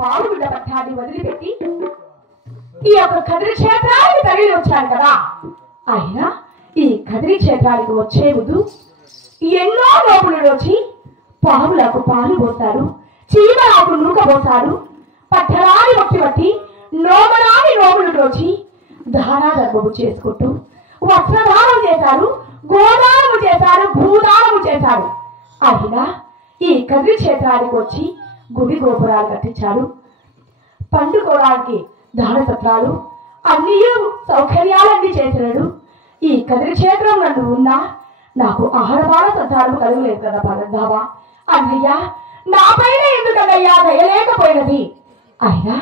పావుల పట్టాన్ని వదిలిపెట్టి ఈ యొక్క కదిరి క్షేత్రానికి తగిలి వచ్చాను కదా. అయినా ఈ కదిరి క్షేత్రానికి వచ్చే ముందు ఎన్నో లోపులు వచ్చి పావులకు పాలు పోసాడు, చీమలకు నూక పోసాడు, పట్టరాని భక్తి బట్టి నోమరాని నోములు రోచి దానాధర్మము చేసుకుంటూ వస్త్రదానం చేశారు, గోదానము చేశారు, భూదానము చేశారు. అయినా ఈ కదిరి క్షేత్రానికి వచ్చి గుడి గోపురాలు కట్టించారు. పండుకోవడానికి దాన సత్రాలు అన్ని సౌకర్యాలన్నీ చేసినాడు. ఈ కదిరి క్షేత్రం నన్ను ఉన్నా నాకు ఆహారపాన సంతానం కలుగులేదు కదా పరంధావా. అన్నయ్య నాపైన ఎందుకన్నయ్యా దయలేకపోయినది. అయినా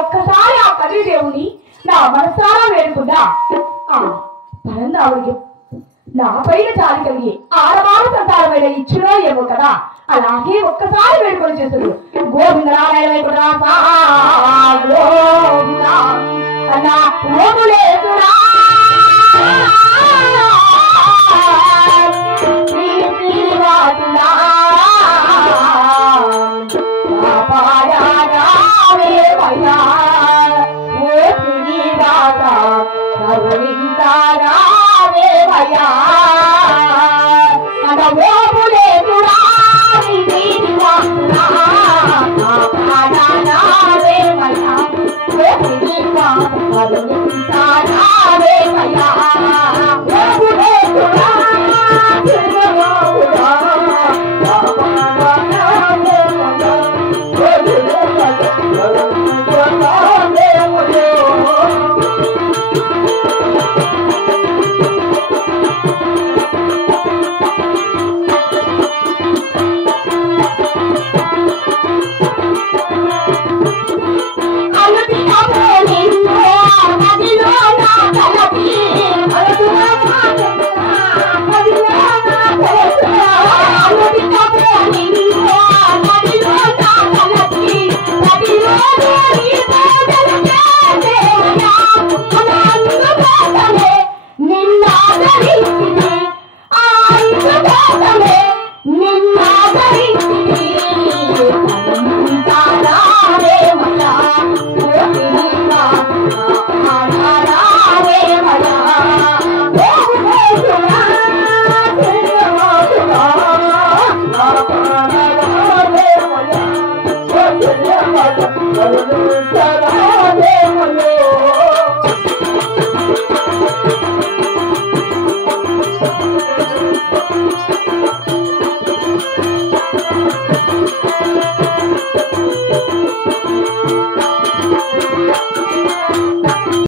ఒక్కసారి ఆ కదిరి దేవుని నా మనసారా వేడుకున్నా ఆ పరంధావుడికి నా పైన చాలి కలిగి ఆడవారు సంతానమైన ఇచ్చునో ఏమో కదా. అలాగే ఒక్కసారి వేడుకొని చేస్తుడు గోవిందరామాయణ అన్నా ఓములేదురా